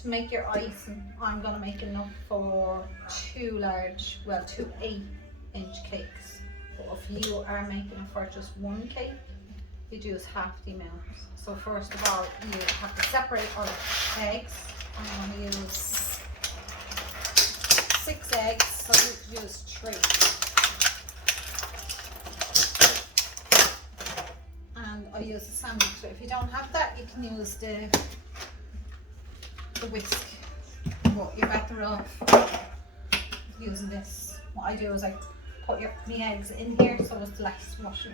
to make your icing, I'm going to make enough for 2 8-inch cakes. But if you are making it for just 1 cake, you do is half the amount. So first of all, you have to separate our eggs. I'm going to use 6 eggs, so you use 3. And I use the sandwich. So if you don't have that, you can use the whisk. But you're better off using this. What I do is I put my eggs in here so it's less washing.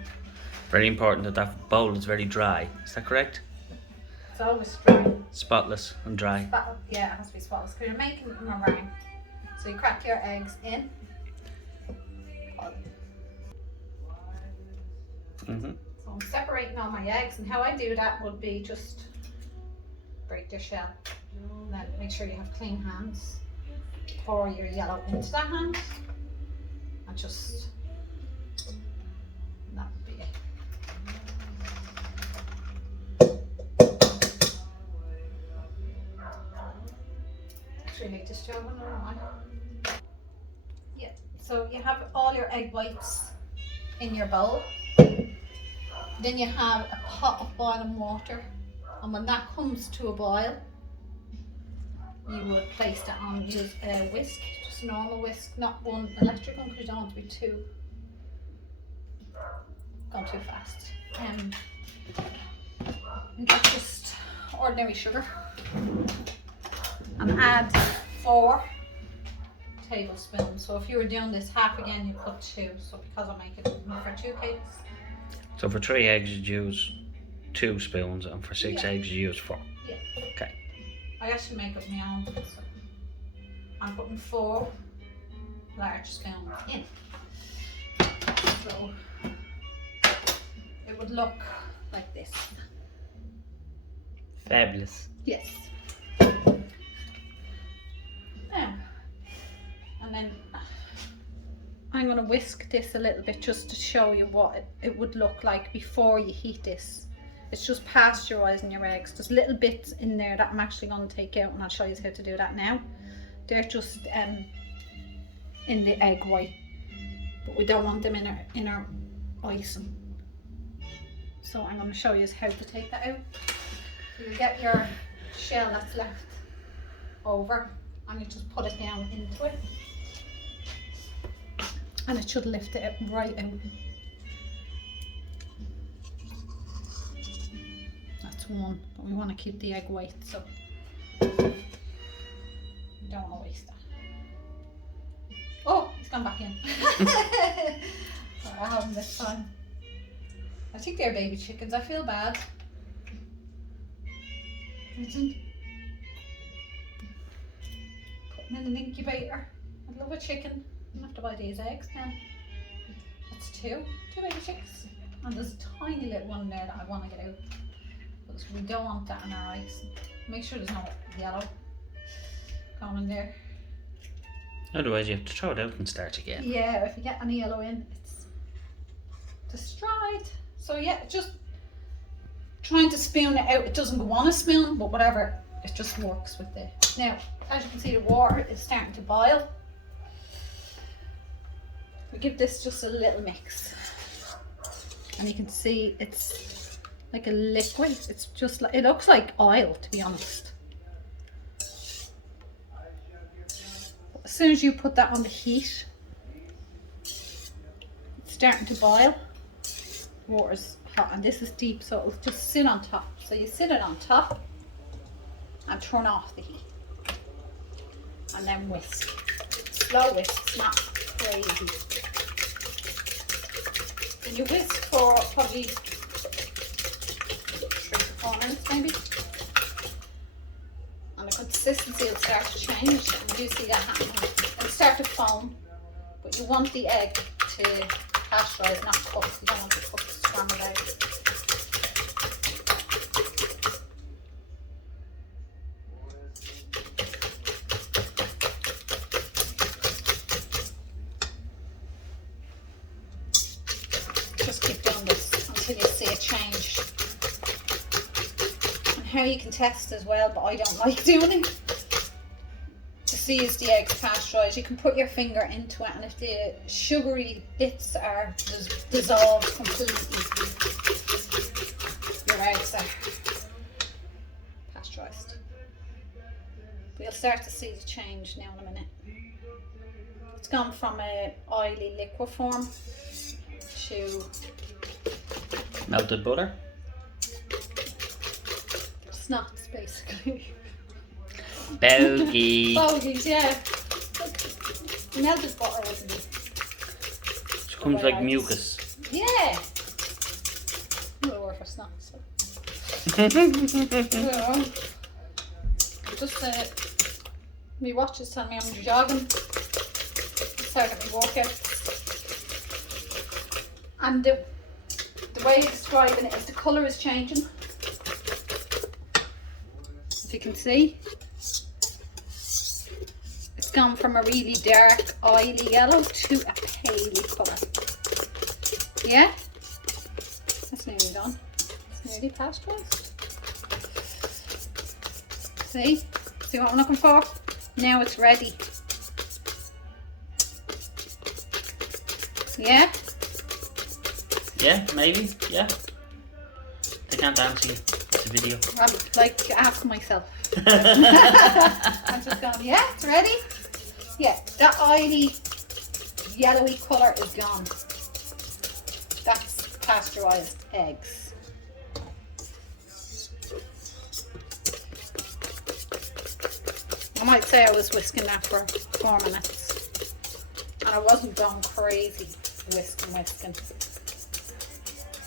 Very important that that bowl is very dry. Is that correct? It's always dry. Spotless and dry. Yeah, it has to be spotless because you're making a meringue. So you crack your eggs in. So I'm separating all my eggs, and how I do that would be just break their shell. And then make sure you have clean hands. Pour your yellow into that hand, and just that would be it. Actually, make this job on. Yeah. So you have all your egg whites in your bowl. Then you have a pot of boiling water, and when that comes to a boil, you would place that on. Use a whisk, just a normal whisk, not one electric one, because you don't want to be going too fast. You get just ordinary sugar, and add 4 tablespoons. So if you were doing this half again, you put 2. So because I make it for 2 cakes. So for 3 eggs you'd use 2 spoons, and for 6 eggs you use 4. Yeah. Okay. I actually make up my own. So I'm putting 4 large spoons in. So it would look like this. Fabulous. Yes. Now, and then I'm going to whisk this a little bit just to show you what it would look like before you heat this. It's just pasteurising your eggs. There's little bits in there that I'm actually going to take out, and I'll show you how to do that now. They're just in the egg white, but we don't want them in our icing. So I'm going to show you how to take that out. So you get your shell that's left over, and you just put it down into it. And it should lift it right out. That's one, but we want to keep the egg white, so we don't want to waste that. Oh, it's gone back in. I have them this time. I think they're baby chickens. I feel bad. Put them in an incubator. I'd love a chicken. I have to buy these eggs then. That's 2 baby chicks. And there's a tiny little one there that I want to get out, because we don't want that in our ice. Make sure there's no yellow going in there. Otherwise you have to throw it out and start again. Yeah, if you get any yellow in, it's destroyed. So yeah, just trying to spoon it out. It doesn't go on a spoon, but whatever, it just works with it. Now, as you can see, the water is starting to boil. We give this just a little mix, and you can see it's like a liquid. It's just like, it looks like oil, to be honest. As soon as you put that on the heat, it's starting to boil. Water's hot, and this is deep, so it'll just sit on top. So you sit it on top and turn off the heat, and then whisk. Slow whisk, it's not crazy. And you whisk for probably 3 to 4 minutes maybe. And the consistency will start to change, and you see that happening. It'll start to foam, but you want the egg to pasteurise, not cook. You don't want to cook the scrambled eggs. Just keep doing this until you see a change. And how you can test as well, but I don't like doing it. To see if the eggs pasteurised, you can put your finger into it, and if the sugary bits are dissolved completely, your eggs are pasteurised. But you'll start to see the change now in a minute. It's gone from a oily liquid form to Melted butter. snots, basically. Bogey. Bogies, yeah. Melted butter, wasn't it? It comes like mucus. Yeah. No word for snots. So. Just my watch is telling me I'm jogging. Starting my workout. And the way you're describing it is the colour is changing. If you can see. It's gone from a really dark, oily yellow to a paley colour. Yeah? That's nearly done. It's nearly pasteurised. See? See what I'm looking for? Now it's ready. Yeah? Yeah, maybe. Yeah. They can't answer you. It's a video. I'm like asking myself. I'm just going, yeah, it's ready. Yeah, that oily, yellowy colour is gone. That's pasteurised eggs. I might say I was whisking that for 4 minutes. And I wasn't going crazy whisking.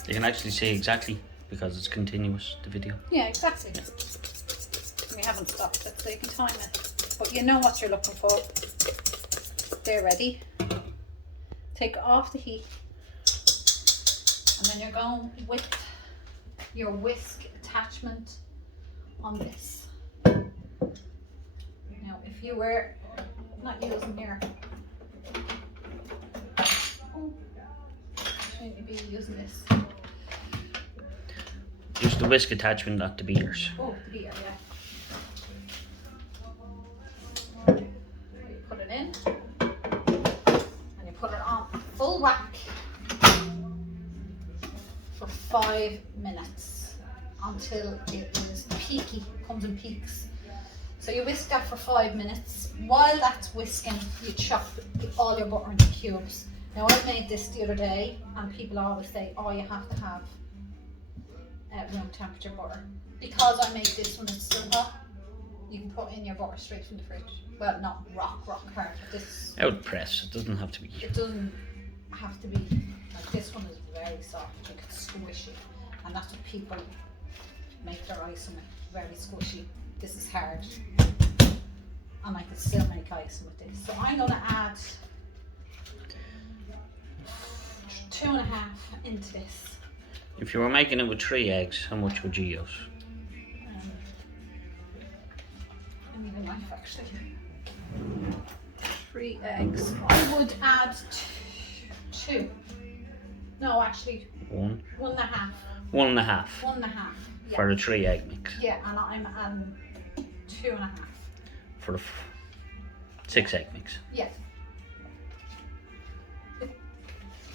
You can actually see exactly because it's continuous, the video. Yeah, exactly. Yeah. We haven't stopped it, so you can time it. But you know what you're looking for. They're ready. Take it off the heat. And then you're going with your whisk attachment on this. Now, if you were not using your... Oh, you should be using this. Use the whisk attachment, not the beaters. Oh, the beater, yeah. You put it in, and you put it on full whack for 5 minutes until it is peaky, comes in peaks. So you whisk that for 5 minutes. While that's whisking, you chop all your butter into cubes. Now I made this the other day, and people always say, oh, you have to have room temperature butter. Because I make this when it's still hot, you can put in your butter straight from the fridge. Well, not rock hard, but this... I would press, it doesn't have to be. It doesn't have to be, like this one is very soft, you can squish it. And that's what people make their icing with, very squishy. This is hard. And I can still make icing with this. So I'm gonna add 2.5 into this. If you were making it with 3 eggs, how much would you use? And even knife actually. 3 eggs. I would add 2. No, actually. 1.5. 1.5. 1.5. Yeah. For a 3 egg mix. Yeah, and I'm adding 2.5. For the 6 egg mix. Yeah. You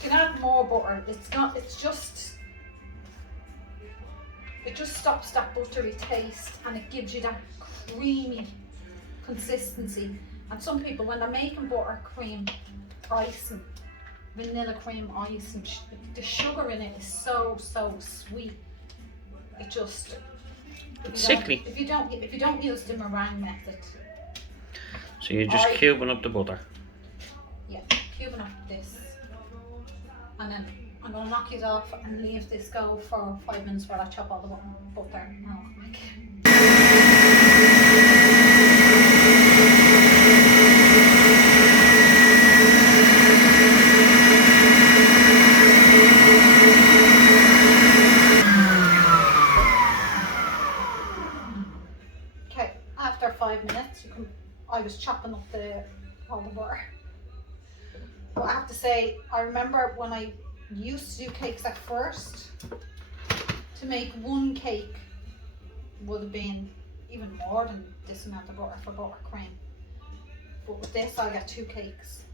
can add more butter. It's not. It's just. It just stops that buttery taste, and it gives you that creamy consistency. And some people, when they're making buttercream icing, vanilla cream icing, the sugar in it is so sweet. It just Sickly. If you don't use the meringue method. So you're just cubing up the butter. Yeah, cubing up this, and then I'm going to knock it off and leave this go for 5 minutes while I chop all the butter. And I'll come back. Okay, after 5 minutes, I was chopping up all the butter. But I have to say, I remember when I used to do cakes at first, to make one cake, would have been even more than this amount of butter for buttercream. But with this, I'll get 2 cakes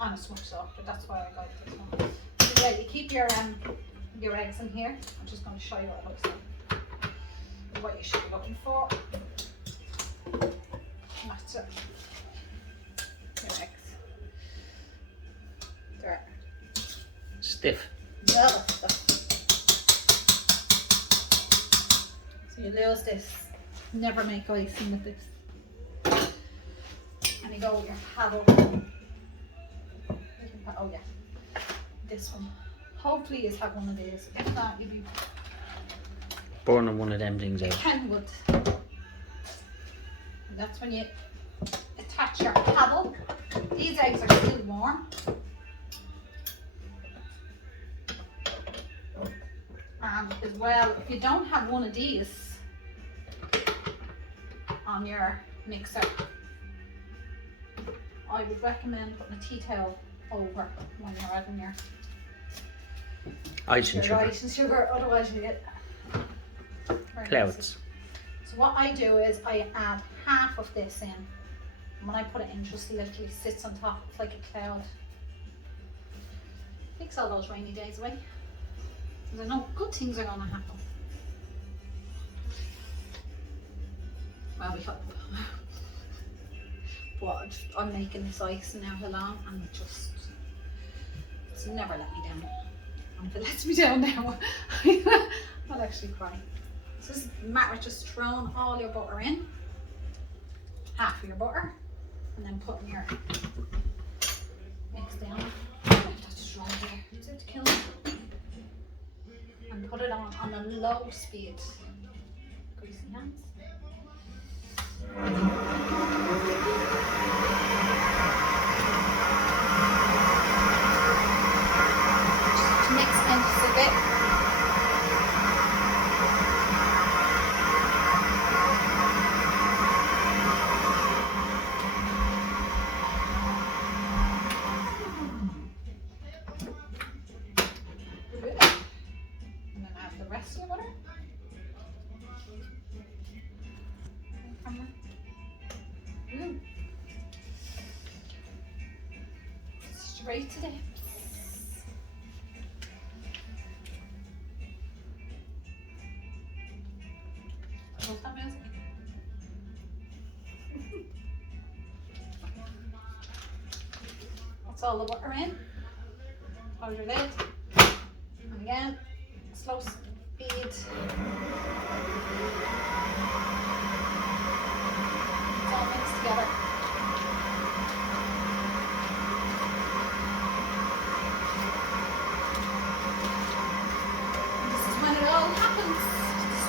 and a switch softer. That's why I go with this one. So yeah, you keep your eggs in here. I'm just going to show you what it looks like. What you should be looking for. That's it. Your eggs. There. Stiff. No. So you lose this. Never make icing with this. And you go with your paddle. Oh yeah. This one. Hopefully you have one of these. If not, you'll be burning one of them things out. Kenwood. And that's when you attach your paddle. These eggs are still warm. And as well, if you don't have one of these on your mixer, I would recommend putting a tea towel over when you're adding your Icing sugar. Icing sugar, otherwise you get Clouds. So what I do is I add half of this in, and when I put it in, just literally sits on top. It's like a cloud. Takes all those rainy days away. Because I know good things are going to happen. Well, we hope. But I'm making this icing now along, and it's never let me down. And if it lets me down now, I'll actually cry. So this is a matter of just throwing all your butter in, half of your butter, and then putting your mix down. That's right there. Is it to kill me? And put it on a low speed. Greasy hands. Just mix in just a bit. Straight to the hips. I love that music. That's all the butter in. Hold your lid. And again, slow speed. It's all mixed together.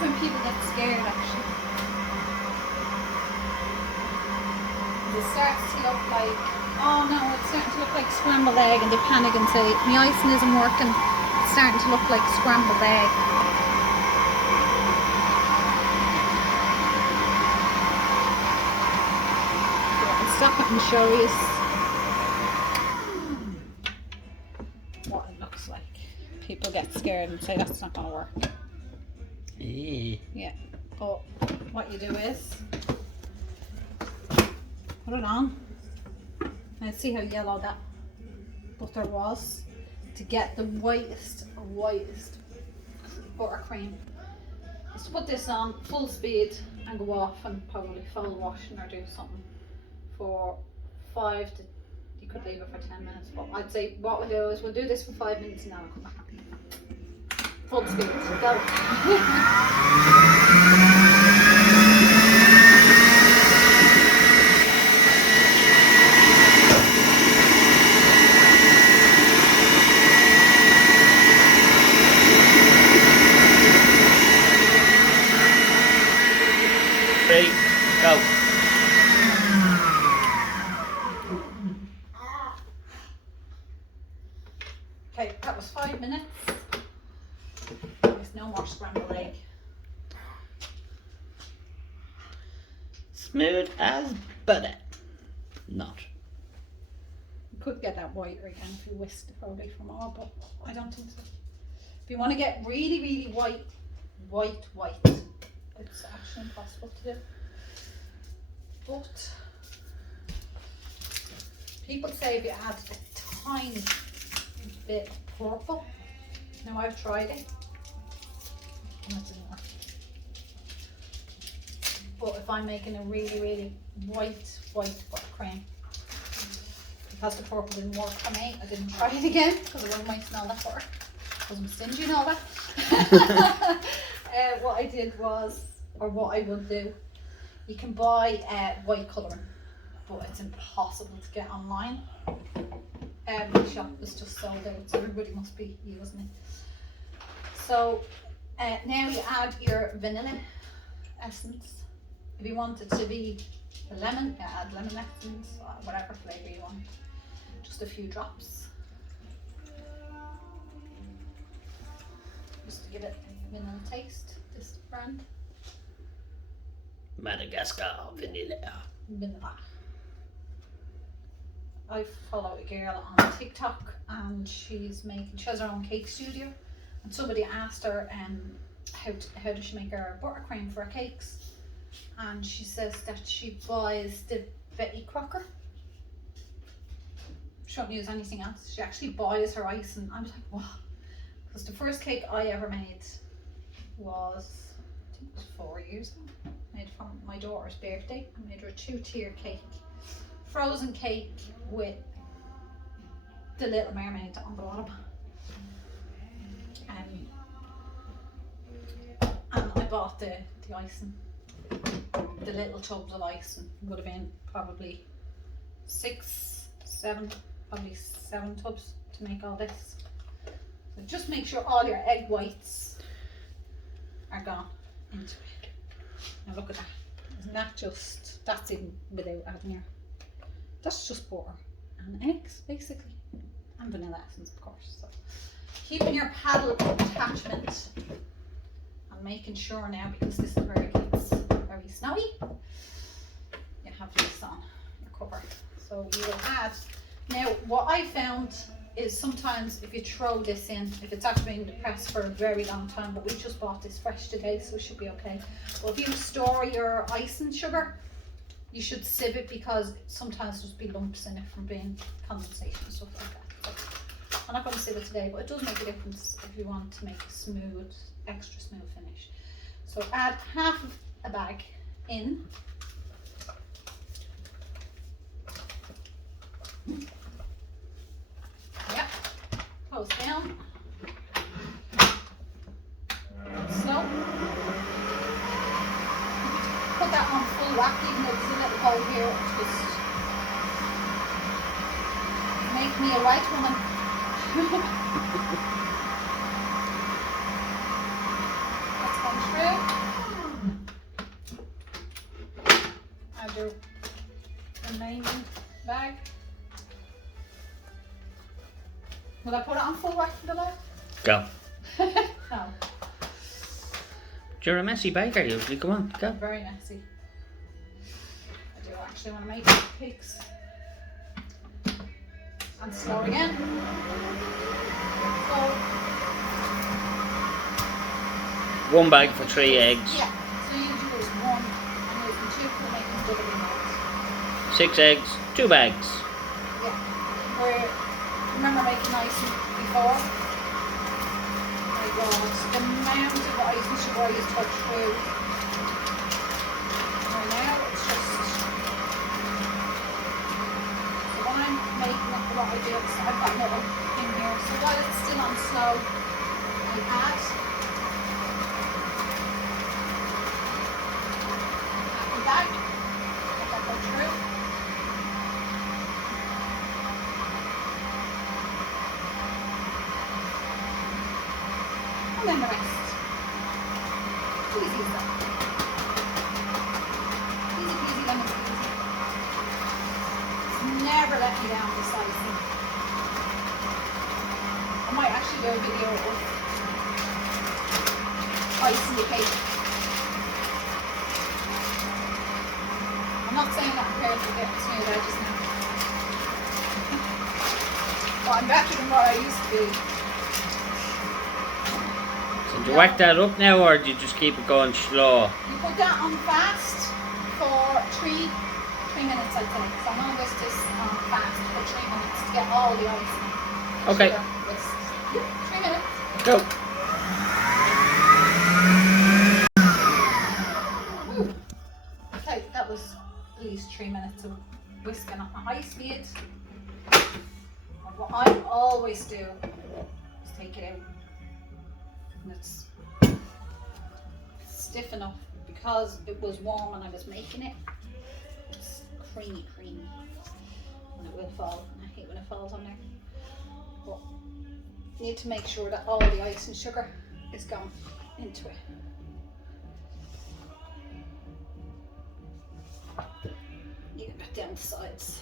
When people get scared, actually, it starts to look like, oh no, it's starting to look like scrambled egg, and they panic and say, my icing isn't working, it's starting to look like scrambled egg. So I'll stop it and show you what it looks like. People get scared and say that's not going to work. Yeah, but what you do is put it on. Now see how yellow that butter was, to get the whitest buttercream. Just put this on full speed and go off and probably foul washing or do something for 5 to, you could leave it for 10 minutes, but I'd say what we'll do is we'll do this for 5 minutes and then I'll come back. Full speed, go. Ready, go. Okay, that was 5 minutes. There's no more scrambled egg. Smooth as butter. Not. You could get that whiter again if you whisked it probably for more, but I don't think so. If you want to get really, really white, it's actually impossible to do. But people say if you add a tiny bit of purple. Now I've tried it and it didn't work. But if I'm making a really white buttercream, because the purple didn't work for me, I didn't try it again because I might smell that butter because I'm stingy and all that. What I did was, or what I would do, you can buy white colouring, but it's impossible to get online. Every shop is just sold out, so everybody must be using it. So now you add your vanilla essence. If you want it to be a lemon, add lemon essence, or whatever flavour you want. Just a few drops. Just to give it a vanilla taste, this brand. Madagascar vanilla. Vanilla. I follow a girl on TikTok and she has her own cake studio, and somebody asked her how does she make her buttercream for her cakes, and she says that she buys the Betty Crocker. She don't use anything else. She actually buys her icing. I was like, wow, because the first cake I ever made was, I think it was 4 years ago. Made for my daughter's birthday. I made her a 2-tier cake, frozen cake with the Little Mermaid on the bottom. And I bought the icing, the little tubs of icing. Would have been probably 7 tubs to make all this. So just make sure all your egg whites are gone into it. Now look at that. Isn't that just, that's even without adding your, that's just butter and eggs basically, and vanilla essence of course. So keeping your paddle attachment and making sure now, because this is where it gets very snowy, you have this on your cover. So you will add, now what I found is sometimes if you throw this in, if it's actually been depressed for a very long time, but we just bought this fresh today so it should be okay. But if you store your icing sugar, you should sieve it, because sometimes there's be lumps in it from being condensation and stuff like that. So I'm not going to sieve it today, but it does make a difference if you want to make a smooth, extra smooth finish. So add half of a bag in. Yep, close down. Slow. Put that on full whack, even though there's a little hole here. Just make me a right woman. That's gone through. Add your remaining bag. Will I put it on full whack for the left? Go. No. You're a messy baker usually. Come on, go. Very messy. I do actually want to make cakes. And slow again. So, 1 bag for 3 eggs. yeah. So you do is 1 and using 2 to make them double amount. 6 eggs, 2 bags. Yeah. Where, remember making icing before? My God, the amount of icing sugar I used to put through. Right now it's just, so when I'm making it, what I do is I've got a little thing here. So while it's still on slow, I add half a bag, let that go through. And then the rest. Easy stuff. Easy peasy lemon squeezy. It's never let me down, this icing. I might actually do a video of icing the cake. I'm not saying that I'm perfect at smooth edges now. But I'm better than what I used to be. It's Do you whack that up now, or do you just keep it going slow? You put that on fast for three minutes, I'd say. So I'm going to whisk this on fast for 3 minutes to get all the icing. Okay. Sugar whisked. Yep, 3 minutes. Go. Whew. Okay, that was at least 3 minutes of whisking on high speed. And what I always do is take it out. And it's stiff enough because it was warm when I was making it. It's creamy, and it will fall. And I hate when it falls on there. But you need to make sure that all the ice and sugar is gone into it. You can put down the sides.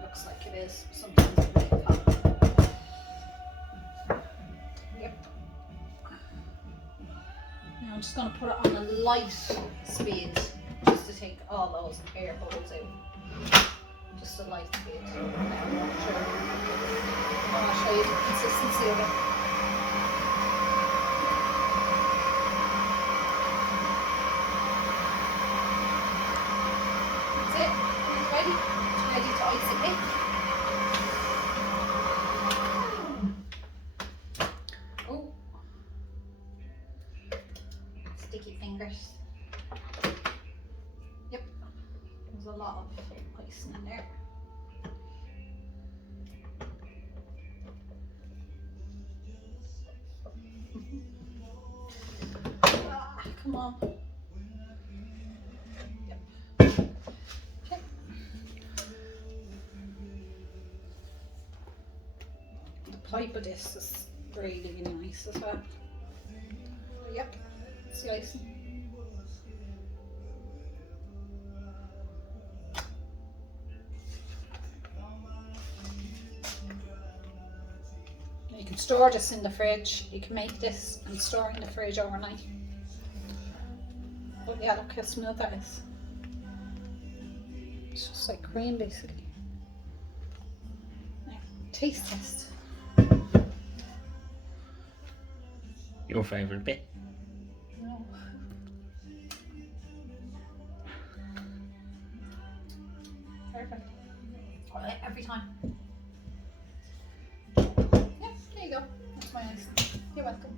Looks like it is. Sometimes it may pop. Yep. Now I'm just going to put it on a light speed just to take all those air bubbles out. Just a light speed. Now I'll show you the consistency of it. That's it. It's ready. It's ready to ice it with. Oh. Sticky fingers. Yep. There's a lot of icing in there. Come on. Yep. Okay. The pipe of this is really nice as well. Yep, it's the icing. You can store this in the fridge. You can make this and store it in the fridge overnight. But yeah, look how smooth that is. It's just like cream basically. Now, taste test. Your favourite bit? No. Perfect. Got it every time. Yeah, there you go. That's my icing. You're welcome.